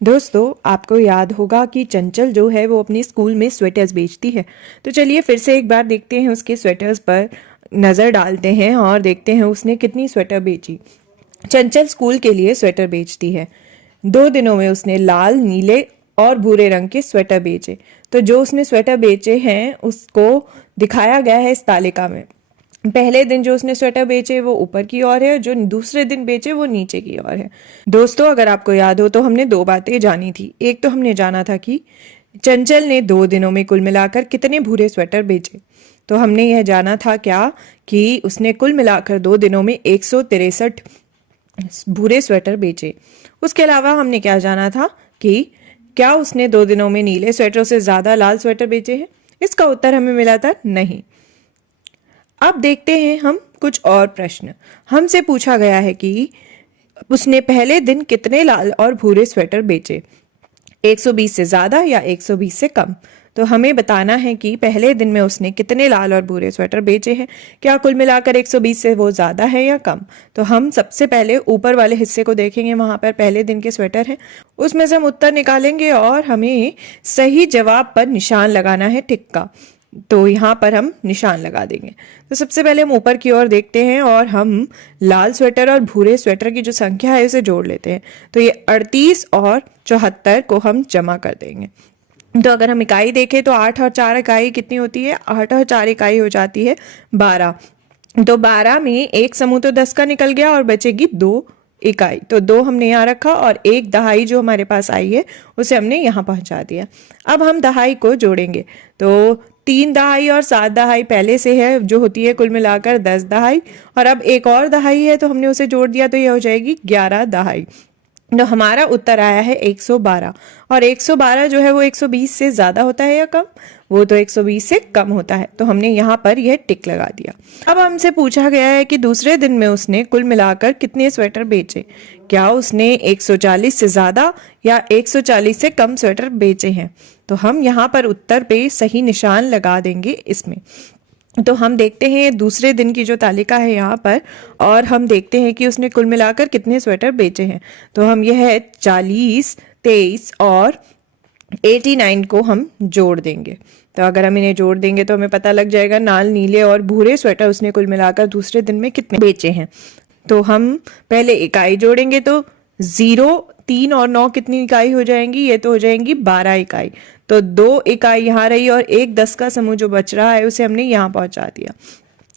दोस्तों, आपको याद होगा कि चंचल जो है वो अपनी स्कूल में स्वेटर्स बेचती है। तो चलिए फिर से एक बार देखते हैं, उसके स्वेटर्स पर नज़र डालते हैं और देखते हैं उसने कितनी स्वेटर बेची। चंचल स्कूल के लिए स्वेटर बेचती है। 2 दिनों में उसने लाल, नीले और भूरे रंग के स्वेटर बेचे। तो जो उसने स्वेटर बेचे हैं उसको दिखाया गया है इस तालिका में। पहले दिन जो उसने स्वेटर बेचे वो ऊपर की ओर है, जो दूसरे दिन बेचे वो नीचे की ओर है। दोस्तों, अगर आपको याद हो तो हमने 2 बातें जानी थी। एक तो हमने जाना था कि चंचल ने 2 दिनों में कुल मिलाकर कितने भूरे स्वेटर बेचे। तो हमने यह जाना था क्या कि उसने कुल मिलाकर 2 दिनों में 163 भूरे स्वेटर बेचे। उसके अलावा हमने क्या जाना था कि क्या उसने 2 दिनों में नीले स्वेटरों से ज्यादा लाल स्वेटर बेचे हैं। इसका उत्तर हमें मिला था नहीं। अब देखते हैं हम कुछ और प्रश्न। हमसे पूछा गया है कि उसने पहले दिन कितने लाल और भूरे स्वेटर बेचे, 120 से ज्यादा या 120 से कम। तो हमें बताना है कि पहले दिन में उसने कितने लाल और भूरे स्वेटर बेचे हैं। क्या कुल मिलाकर 120 से वो ज्यादा है या कम। तो हम सबसे पहले ऊपर वाले हिस्से को देखेंगे, वहां पर पहले दिन के स्वेटर हैं। उसमें से हम उत्तर निकालेंगे और हमें सही जवाब पर निशान लगाना है टिक का। तो यहाँ पर हम निशान लगा देंगे। तो सबसे पहले हम ऊपर की ओर देखते हैं और हम लाल स्वेटर और भूरे स्वेटर की जो संख्या है उसे जोड़ लेते हैं। तो ये 38 और 74 को हम जमा कर देंगे। तो अगर हम इकाई देखें तो 8 और 4 इकाई कितनी होती है, 8 और 4 इकाई हो जाती है 12। तो 12 में एक समूह तो 10 का निकल गया और बचेगी 2 इकाई। तो 2 हमने यहाँ रखा और 1 दहाई जो हमारे पास आई है उसे हमने यहाँ पहुंचा दिया। अब हम दहाई को जोड़ेंगे। तो 3 दहाई और 7 दहाई पहले से है, जो होती है कुल मिलाकर 10 दहाई। और अब एक और दहाई है तो हमने उसे जोड़ दिया, तो यह हो जाएगी 11 दहाई। तो हमारा उत्तर आया है 112। और 112 जो है वो 120 से ज्यादा होता है या कम, वो तो 120 से कम होता है। तो हमने यहाँ पर यह टिक लगा दिया। अब हमसे पूछा गया है कि दूसरे दिन में उसने कुल मिलाकर कितने स्वेटर बेचे। क्या उसने 140 से ज्यादा या 140 से कम स्वेटर बेचे हैं। तो हम यहाँ पर उत्तर पे सही निशान लगा देंगे इसमें। तो हम देखते हैं दूसरे दिन की जो तालिका है यहाँ पर, और हम देखते हैं कि उसने कुल मिलाकर कितने स्वेटर बेचे हैं। तो हम यह 40, 23 और 89 को हम जोड़ देंगे। तो अगर हम इन्हें जोड़ देंगे तो हमें पता लग जाएगा लाल, नीले और भूरे स्वेटर उसने कुल मिलाकर दूसरे दिन में कितने बेचे हैं। तो हम पहले इकाई जोड़ेंगे तो 0, 3 और 9 कितनी इकाई हो जाएंगी, ये तो हो जाएंगी 12 इकाई। तो 2 इकाई यहाँ रही और एक 10 का समूह जो बच रहा है उसे हमने यहाँ पहुंचा दिया।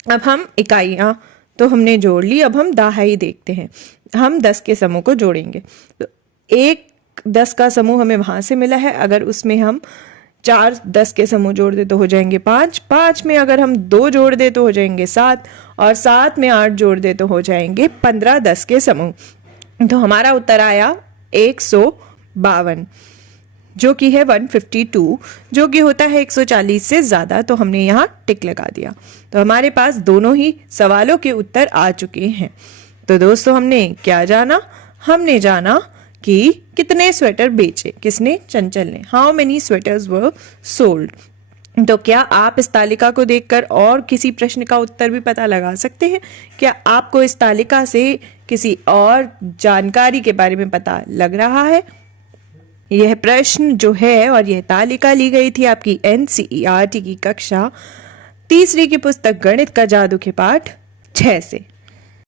अब हम इकाइयाँ तो हमने जोड़ ली। अब हम दहाई देखते हैं। हम 10 के समूह को जोड़ेंगे। तो एक 10 का समूह हमें वहां से मिला है, अगर उसमें हम 4 10 के समूह जोड़ दे तो हो जाएंगे 5, 5 में अगर हम 2 जोड़ दे तो हो जाएंगे 7, और 7 में 8 जोड़ दे तो हो जाएंगे 15 10 के समूह। तो हमारा उत्तर आया 152, जो कि है 152, जो कि होता है 140 से ज्यादा। तो हमने यहाँ टिक लगा दिया। तो हमारे पास दोनों ही सवालों के उत्तर आ चुके हैं। तो दोस्तों, हमने क्या जाना, हमने जाना कि कितने स्वेटर बेचे किसने, चंचल ने। How many sweaters were sold. तो क्या आप इस तालिका को देखकर और किसी प्रश्न का उत्तर भी पता लगा सकते हैं। क्या आपको इस तालिका से किसी और जानकारी के बारे में पता लग रहा है। यह प्रश्न जो है और यह तालिका ली गई थी आपकी NCERT की कक्षा 3री की पुस्तक गणित का जादू के पाठ 6 से।